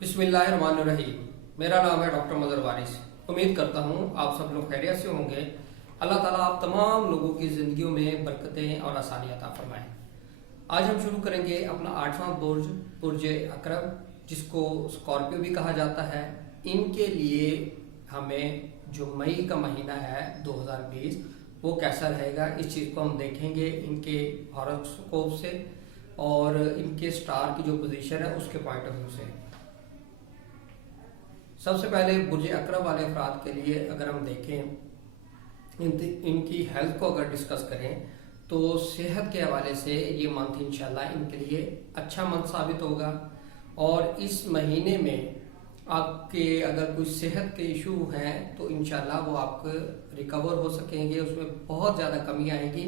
बिस्मिल्लाहिर्रहमानिर्रहीम। मेरा नाम है डॉक्टर मदर वारिस। उम्मीद करता हूँ आप सब लोग खैरियत से होंगे। अल्लाह ताला आप तमाम लोगों की ज़िंदगियों में बरकतें और आसानियाँ अता फरमाएं। आज हम शुरू करेंगे अपना 8वां बुर्ज, बुर्ज अकरब, जिसको स्कॉर्पियो भी कहा जाता है। इनके लिए हमें जो मई का महीना है 2020 वो कैसा रहेगा, इस चीज़ को हम देखेंगे इनके हॉरोस्कोप से और इनके स्टार की जो पोजीशन है उसके पॉइंट ऑफ व्यू से। सबसे पहले बुर्ज अकरब वाले अफराद के लिए अगर हम देखें इनकी हेल्थ को अगर डिस्कस करें तो सेहत के हवाले से ये मंथ इंशाल्लाह इनके लिए अच्छा मंथ साबित होगा। और इस महीने में आपके अगर कोई सेहत के इशू हैं तो इंशाल्लाह वो आप रिकवर हो सकेंगे, उसमें बहुत ज़्यादा कमी आएगी,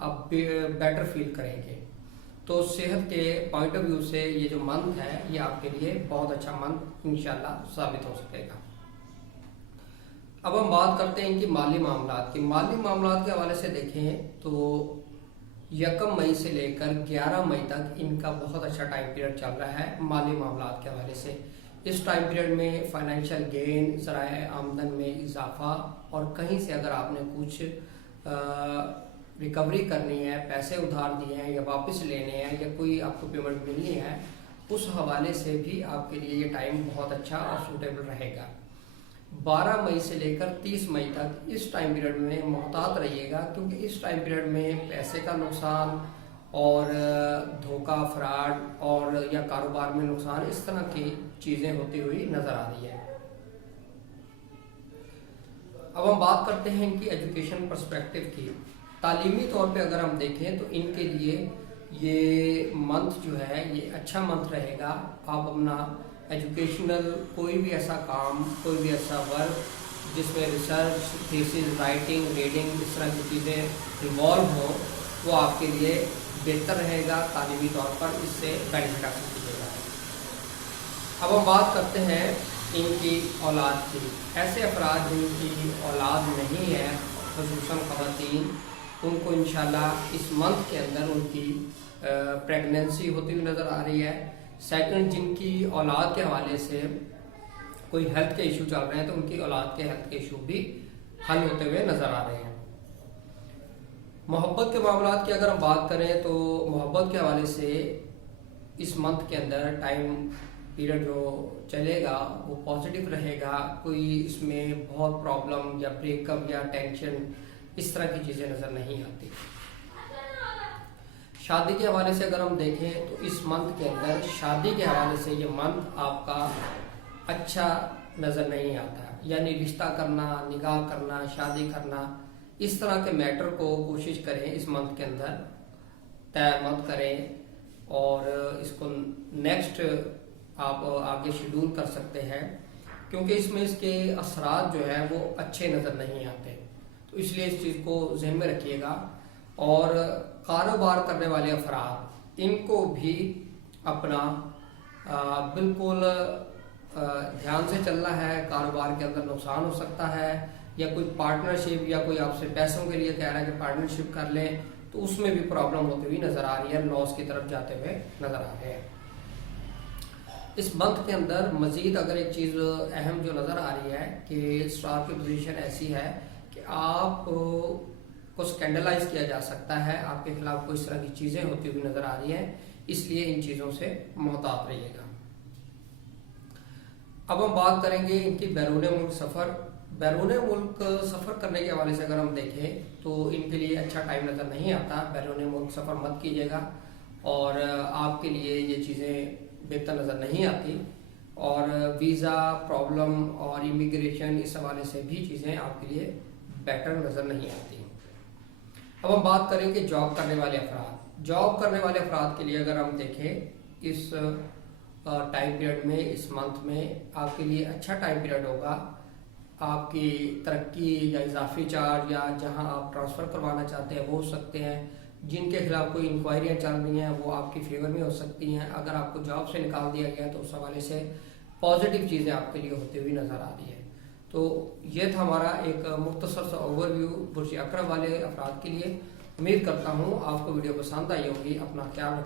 आप बेटर फील करेंगे। तो सेहत के पॉइंट ऑफ व्यू से ये जो मंथ है ये आपके लिए बहुत अच्छा मंथ इंशाल्लाह साबित हो सकेगा। अब हम बात करते हैं इनकी माली मामलात की। माली मामलात के हवाले से देखें तो 1 मई से लेकर 11 मई तक इनका बहुत अच्छा टाइम पीरियड चल रहा है माली मामलात के हवाले से। इस टाइम पीरियड में फाइनेंशियल गेन, ज़राए आमदन में इजाफा और कहीं से अगर आपने कुछ रिकवरी करनी है, पैसे उधार दिए हैं या वापस लेने हैं या कोई आपको पेमेंट मिलनी है, उस हवाले से भी आपके लिए ये टाइम बहुत अच्छा और सूटेबल रहेगा। 12 मई से लेकर 30 मई तक इस टाइम पीरियड में मोहतात रहिएगा, क्योंकि इस टाइम पीरियड में पैसे का नुकसान और धोखा, फ्रॉड और या कारोबार में नुकसान, इस तरह की चीज़ें होती हुई नज़र आ रही है। अब हम बात करते हैं इनकी एजुकेशन पर्सपेक्टिव की। तालीमी तौर पे अगर हम देखें तो इनके लिए ये मंथ जो है ये अच्छा मंथ रहेगा। आप अपना एजुकेशनल कोई भी ऐसा काम, कोई भी ऐसा वर्क जिसमें रिसर्च, थीसिस, राइटिंग, रीडिंग, इस तरह की चीज़ें इन्वॉल्व हो वो आपके लिए बेहतर रहेगा। तालीमी तौर पर इससे बेनिफिट हासिल कीजिएगा। अब हम बात करते हैं इनकी औलाद की। ऐसे अफराद जिनकी औलाद नहीं है, खुसूसन ख़वातीन, उनको इंशाल्लाह इस मंथ के अंदर उनकी प्रेगनेंसी होती हुई नज़र आ रही है। सेकंड, जिनकी औलाद के हवाले से कोई हेल्थ के इशू चल रहे हैं तो उनकी औलाद के हेल्थ के इशू भी हल होते हुए नज़र आ रहे हैं। मोहब्बत के मामलात की अगर हम बात करें तो मोहब्बत के हवाले से इस मंथ के अंदर टाइम पीरियड जो चलेगा वो पॉजिटिव रहेगा। कोई इसमें बहुत प्रॉब्लम या ब्रेकअप या टेंशन इस तरह की चीज़ें नज़र नहीं आती। शादी के हवाले से अगर हम देखें तो इस मंथ के अंदर शादी के हवाले से ये मंथ आपका अच्छा नज़र नहीं आता। यानी रिश्ता करना, निकाह करना, शादी करना, इस तरह के मैटर को कोशिश करें इस मंथ के अंदर तय मत करें और इसको नेक्स्ट आप आगे शेड्यूल कर सकते हैं, क्योंकि इसमें इसके असरात जो है वो अच्छे नज़र नहीं आते। तो इसलिए इस चीज़ को ज़हन में रखिएगा। और कारोबार करने वाले अफराद, इनको भी अपना बिल्कुल ध्यान से चलना है। कारोबार के अंदर नुकसान हो सकता है या कोई पार्टनरशिप या कोई आपसे पैसों के लिए कह रहा है कि पार्टनरशिप कर लें, तो उसमें भी प्रॉब्लम होती हुई नज़र आ रही है, लॉस की तरफ जाते हुए नज़र आ रहे हैं। इस मंथ के अंदर मज़ीद अगर एक चीज़ अहम जो नज़र आ रही है कि स्टार की पोजीशन ऐसी है कि आप को स्कैंडलाइज किया जा सकता है, आपके खिलाफ कोई इस तरह की चीज़ें होती हुई नज़र आ रही हैं, इसलिए इन चीज़ों से मोहतात रहिएगा। अब हम बात करेंगे इनकी बैरून मुल्क सफ़र। बैरून मुल्क सफ़र करने के हवाले से अगर हम देखें तो इनके लिए अच्छा टाइम नज़र नहीं आता। बैरून मुल्क सफ़र मत कीजिएगा और आपके लिए ये चीज़ें बेहतर नज़र नहीं आती। और वीज़ा प्रॉब्लम और इमिग्रेशन, इस हवाले से भी चीज़ें आपके लिए बेटर नज़र नहीं आती। अब हम बात करेंगे जॉब करने वाले अफराद। जॉब करने वाले अफराद के लिए अगर हम देखें इस टाइम पीरियड में, इस मंथ में आपके लिए अच्छा टाइम पीरियड होगा। आपकी तरक्की या इजाफी चार्ज या जहां आप ट्रांसफ़र करवाना चाहते हैं वो हो सकते हैं। जिनके खिलाफ कोई इंक्वायरियाँ चल रही हैं वो आपकी फेवर में हो सकती हैं। अगर आपको जॉब से निकाल दिया गया तो उस हवाले से पॉजिटिव चीज़ें आपके लिए होती हुई नज़र आ रही है। तो ये था हमारा एक मुख्तसर सा ओवरव्यू बुर्ज अकरब वाले अफराद के लिए। उम्मीद करता हूँ आपको वीडियो पसंद आई होगी। अपना ख्याल रखिए।